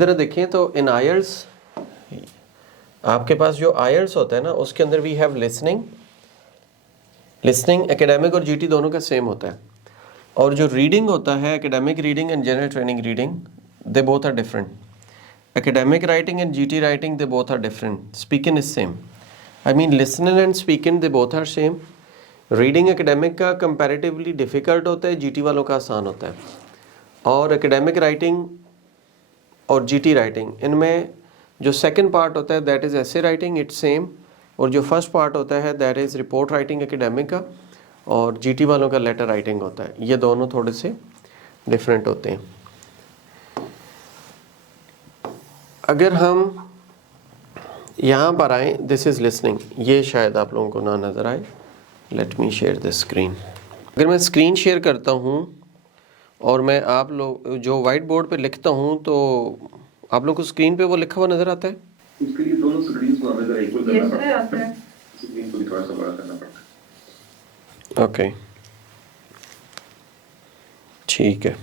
ज़रा देखें तो इन आयल्स आपके पास जो आयल्स होता है ना उसके अंदर वी हैव लिसनिंग एकेडमिक और जीटी दोनों का सेम होता है, और जो रीडिंग होता है academic reading and general training reading they both are different. Academic writing and GT writing, they both are different. Speaking is same. I mean listening and speaking, they both are same. Reading academic का comparatively difficult होता है, GT वालों का आसान होता है. और academic writing और GT writing इनमें जो second part होता है that is essay writing, it's same. और जो first part होता है that is report writing academic का, और GT वालों का letter writing होता है. ये दोनों थोड़े से different होते हैं. अगर हम यहाँ पर आए, दिस इज़ लिसनिंग, ये शायद आप लोगों को ना नज़र आए. Let me share this screen. अगर मैं स्क्रीन शेयर करता हूँ और मैं आप लोग जो वाइट बोर्ड पे लिखता हूँ तो आप लोग को स्क्रीन पे वो लिखा हुआ नज़र आता है? उसके लिए दोनों स्क्रीन्स को हमें ज़रा इक्वल करना पड़ता है. स्क्रीन को भी थोड़ा सा बड़ा करना पड़ता है. ओके, ठीक है.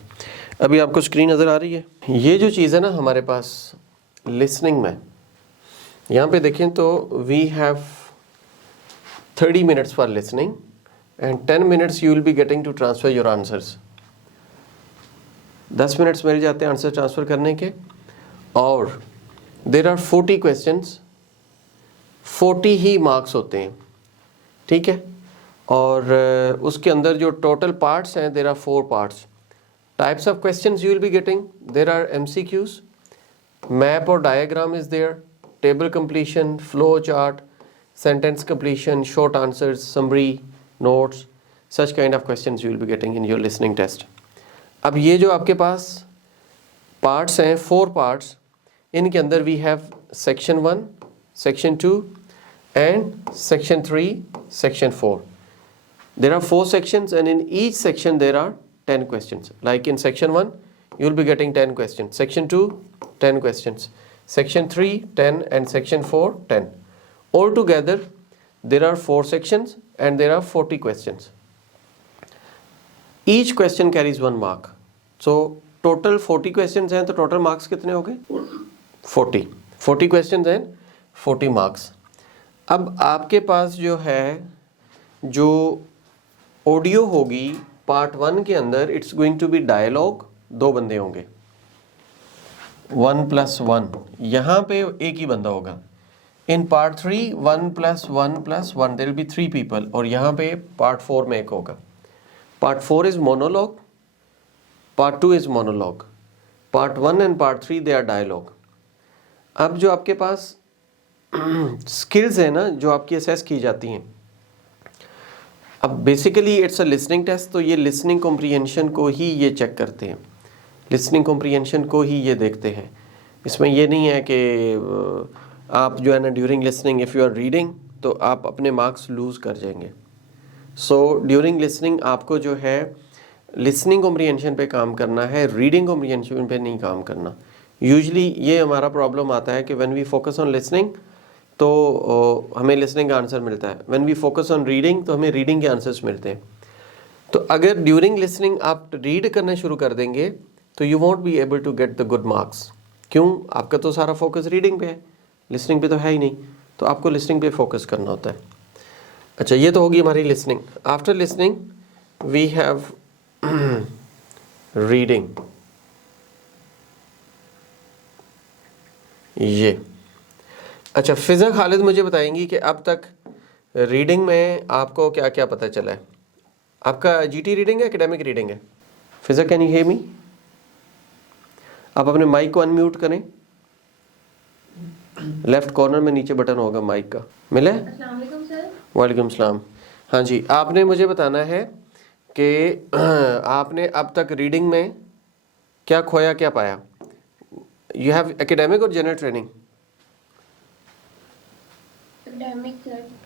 अभी आपको स्क्रीन नज़र आ रही है? ये जो चीज़ है ना हमारे पास लिसनिंग में, यहाँ पे देखें तो we have 30 minutes for listening and 10 minutes you will be getting to transfer your answers. 10 minutes मिल जाते हैं आंसर ट्रांसफ़र करने के, और देर आर 40 क्वेश्चंस, 40 ही मार्क्स होते हैं, ठीक है. और उसके अंदर जो टोटल पार्ट्स हैं there are 4 parts. Types of questions you will be getting, there are MCQs, map or diagram is there, table completion, flow chart, sentence completion, short answers, summary, notes, such kind of questions you will be getting in your listening test. अब ये जो आपके पास parts हैं, 4 parts, इनके अंदर we have section 1, section 2 and section 3, section 4. There are 4 sections and in each section there are 10 questions. Like in section 1 you will be getting 10 questions, section 2 10 questions, section 3 10 and section 4 10. Altogether there are 4 sections and there are 40 questions. Each question carries 1 mark. So total 40 questions हैं तो total marks कितने हो गए? 40 questions and 40 marks. अब आपके पास जो है जो ऑडियो होगी पार्ट 1 के अंदर, it's going to be dialogue. 2 बंदे होंगे, 1+1. यहाँ पे एक ही बंदा होगा. In part 3 1+1+1 there will be 3 people, और यहाँ पे पार्ट 4 में एक होगा. Part 4 is monologue, part 2 is monologue, part 1 and part 3 they are dialogue. अब जो आपके पास स्किल्स है ना जो आपकी असेस की जाती हैं, अब basically it's a listening test, तो ये लिसनिंग कॉम्प्रिहेंशन को ही ये चेक करते हैं, लिसनिंग कॉम्प्रिहेंशन को ही ये देखते हैं. इसमें ये नहीं है कि आप जो है ना during listening if you are reading तो आप अपने मार्क्स लूज़ कर जाएंगे. सो ड्यूरिंग लिसनिंग आपको जो है लिसनिंग कॉम्प्रिहेंशन पे काम करना है, रीडिंग कॉम्प्रिहेंशन पे नहीं काम करना. यूजुअली ये हमारा प्रॉब्लम आता है कि when we focus on listening तो हमें लिसनिंग का आंसर मिलता है, when we focus on reading तो हमें रीडिंग के आंसर्स मिलते हैं. तो अगर ड्यूरिंग लिसनिंग आप रीड करना शुरू कर देंगे तो you won't be able to get the good marks. क्यों? आपका तो सारा फोकस रीडिंग पे है, लिसनिंग पे तो है ही नहीं. तो आपको लिसनिंग पे फोकस करना होता है. अच्छा, ये तो होगी हमारी listening. After listening we have reading. ये अच्छा, फिज़ा खालिद मुझे बताएंगी कि अब तक रीडिंग में आपको क्या क्या पता चला है. आपका जीटी रीडिंग है, एकेडमिक रीडिंग है? फिज़ा कैन यू हियर मी? आप अपने माइक को अनम्यूट करें. लेफ्ट कॉर्नर में नीचे बटन होगा माइक का, मिला है? अस्सलाम वालेकुम सर. वालेकुम सलाम. हाँ जी, आपने मुझे बताना है कि आपने अब तक रीडिंग में क्या खोया क्या पाया. यू हैव एकेडमिक और general training?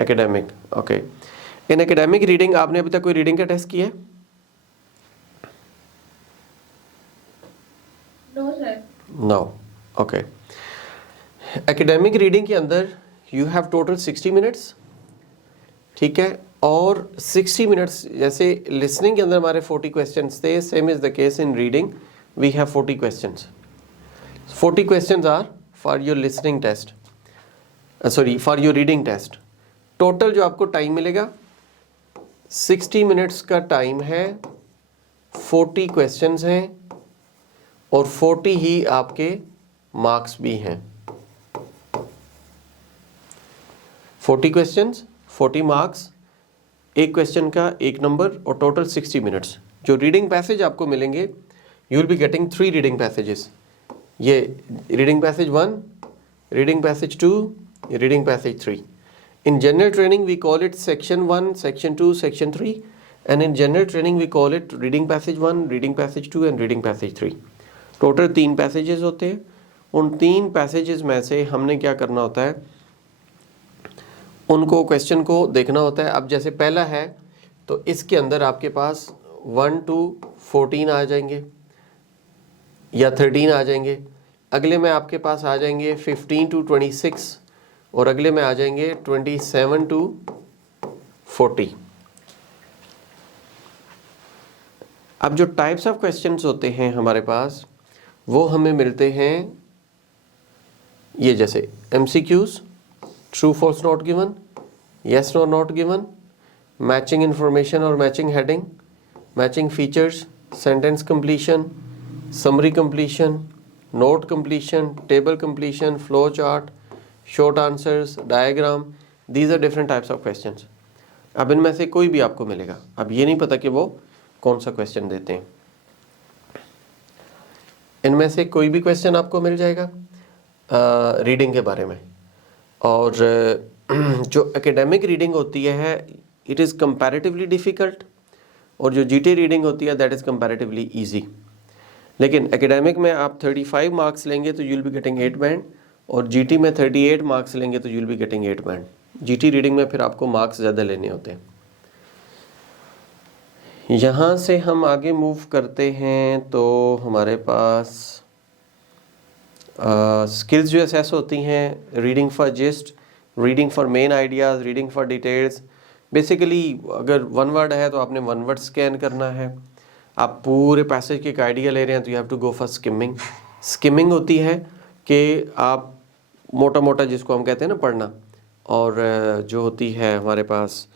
Academic. Okay. In academic reading आपने अभी तक कोई रीडिंग का टेस्ट किया है? No sir. No. Okay. Academic reading के अंदर यू हैव टोटल 60 मिनट्स, ठीक है. और 60 मिनट्स जैसे लिसनिंग के अंदर हमारे 40 क्वेश्चंस थे, same is the case in reading we have 40 questions. 40 questions are for your listening test, for your reading test. Total जो आपको टाइम मिलेगा 60 मिनट्स का टाइम है, 40 क्वेश्चंस हैं और 40 ही आपके मार्क्स भी हैं। 40 क्वेश्चंस 40 मार्क्स, एक क्वेश्चन का एक नंबर और टोटल 60 मिनट्स। जो रीडिंग पैसेज आपको मिलेंगे, you will be getting 3 reading passages. ये reading passage 1, reading passage 2, reading passage 3। In general training we call it section 1, section 2, section 3, and in general training we call it reading passage 1, reading passage 2 and reading passage 3। Total 3 passages होते हैं। उन 3 passages में से हमने क्या करना होता है, उनको क्वेश्चन को देखना होता है। अब जैसे पहला है तो इसके अंदर आपके पास 1 to 14 आ जाएंगे या 13 आ जाएंगे। अगले में आपके पास आ जाएंगे 15 to 26 और अगले में आ जाएंगे 27 to 40। अब जो टाइप्स ऑफ क्वेश्चंस होते हैं हमारे पास, वो हमें मिलते हैं ये जैसे MCQs, true false not given, yes no not given, matching information और matching heading, matching features, sentence completion, summary completion, note completion, table completion, flow chart, short answers, diagram. These are different types of questions. अब इनमें से कोई भी आपको मिलेगा। अब ये नहीं पता कि वो कौन सा क्वेश्चन देते हैं। इनमें से कोई भी क्वेश्चन आपको मिल जाएगा रीडिंग के बारे में। और जो एकेडमिक रीडिंग होती है इट इज़ कंपैरेटिवली डिफ़िकल्ट, और जो जीटी रीडिंग होती है दैट इज़ कंपैरेटिवली इजी। लेकिन एकेडमिक में आप 35 मार्क्स लेंगे तो you will be getting 8 band, और जीटी में 38 मार्क्स लेंगे तो you will be getting 8 band. GT reading में फिर आपको मार्क्स ज़्यादा लेने होते हैं। यहाँ से हम आगे मूव करते हैं तो हमारे पास स्किल्स जो असेस होती हैं, reading for gist, reading for main ideas, reading for details. Basically अगर 1 वर्ड है तो आपने 1 वर्ड स्कैन करना है। आप पूरे पैसेज के एक आइडिया ले रहे हैं तो you have to go for skimming. Skimming होती है कि आप मोटा मोटा, जिसको हम कहते हैं ना पढ़ना, और जो होती है हमारे पास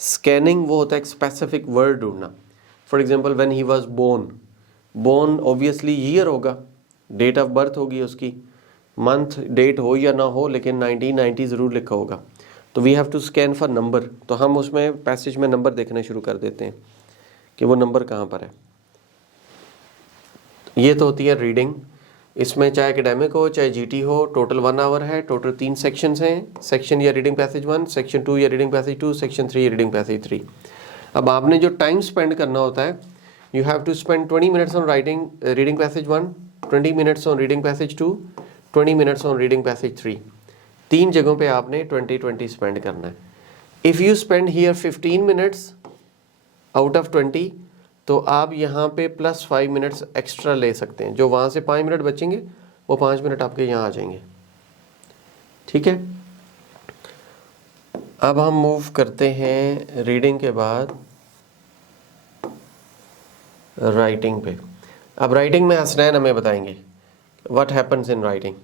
स्कैनिंग, वो होता है एक स्पेसिफिक वर्ड ढूंढना। For example when he was born, born obviously year होगा, डेट ऑफ बर्थ होगी उसकी, मंथ डेट हो या ना हो, लेकिन 1990 ज़रूर लिखा होगा। तो we have to scan for number. तो हम उसमें पैसेज में नंबर देखना शुरू कर देते हैं कि वो नंबर कहाँ पर है। ये तो होती है रीडिंग। इसमें चाहे एकेडमिक हो चाहे जीटी हो, टोटल 1 आवर है। टोटल 3 सेक्शंस हैं, सेक्शन या रीडिंग पैसेज 1, सेक्शन 2 या रीडिंग पैसेज 2, सेक्शन 3 या रीडिंग पैसेज 3। अब आपने जो टाइम स्पेंड करना होता है, you have to spend 20 minutes on reading passage 1, 20 minutes on reading passage 2, 20 minutes on reading passage 3। 3 जगहों पे आपने 20-20 स्पेंड करना है। If you spend here 15 minutes out of 20, तो आप यहाँ पे +5 मिनट्स एक्स्ट्रा ले सकते हैं। जो वहाँ से 5 मिनट बचेंगे वो 5 मिनट आपके यहाँ आ जाएंगे। ठीक है, अब हम मूव करते हैं रीडिंग के बाद राइटिंग पे। अब राइटिंग में हसनैन हमें बताएंगे what happens in writing.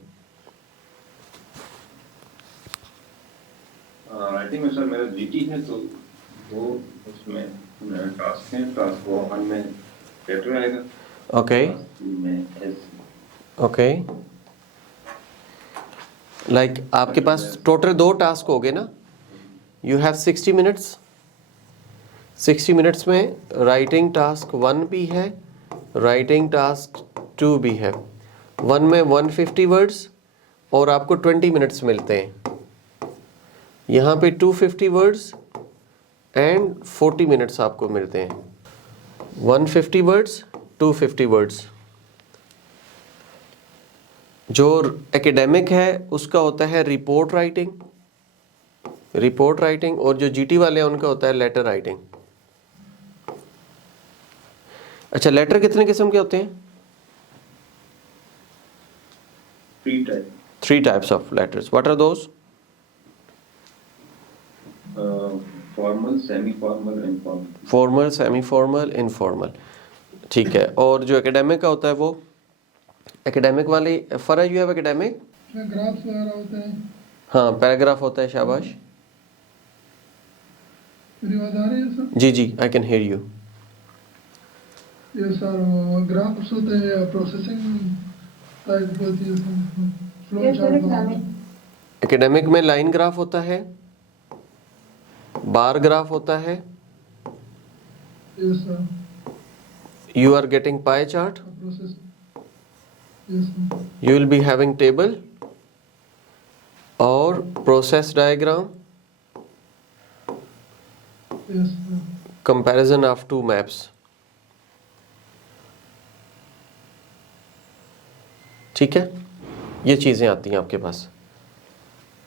Writing में सर मेरा जीटी है, तो वो उसमें टास्क है, टास्क 1 में लेटर आएगा। ओके ओके, लाइक आपके पास टोटल 2 टास्क हो गए ना। You have 60 minutes. 60 मिनट्स में राइटिंग टास्क 1 भी है, राइटिंग टास्क 2 भी है। 1 में 150 वर्ड्स और आपको 20 मिनट्स मिलते हैं। यहाँ पे 250 वर्ड्स एंड 40 मिनट्स आपको मिलते हैं। 150 वर्ड्स, 250 वर्ड्स। जो एकेडमिक है उसका होता है रिपोर्ट राइटिंग, और जो जीटी वाले हैं उनका होता है लेटर राइटिंग। अच्छा, लेटर कितने किस्म के होते हैं? 3 types of letters. What are those? Formal, semi formal, informal. Formal, semi formal, informal. ठीक है। और जो एकेडमिक का होता है वो एकेडमिक वाली फरज यू हैव एकेडमिक? इसमें ग्राफ्स वगैरह होते हैं। हाँ पैराग्राफ होता है, शाबाश। मेरी आवाज आ रही है सर? जी जी, आई कैन हियर यू। ये सर ग्राफ्स होते हैं, प्रोसेसिंग टाइप होती है सर, फ्लो चार्ट। एकेडमिक में लाइन ग्राफ होता है, बार ग्राफ होता है, yes sir. you are getting pie chart, process, yes sir. you will be having table और process diagram, yes sir. comparison of two maps। ठीक है, ये चीज़ें आती हैं आपके पास।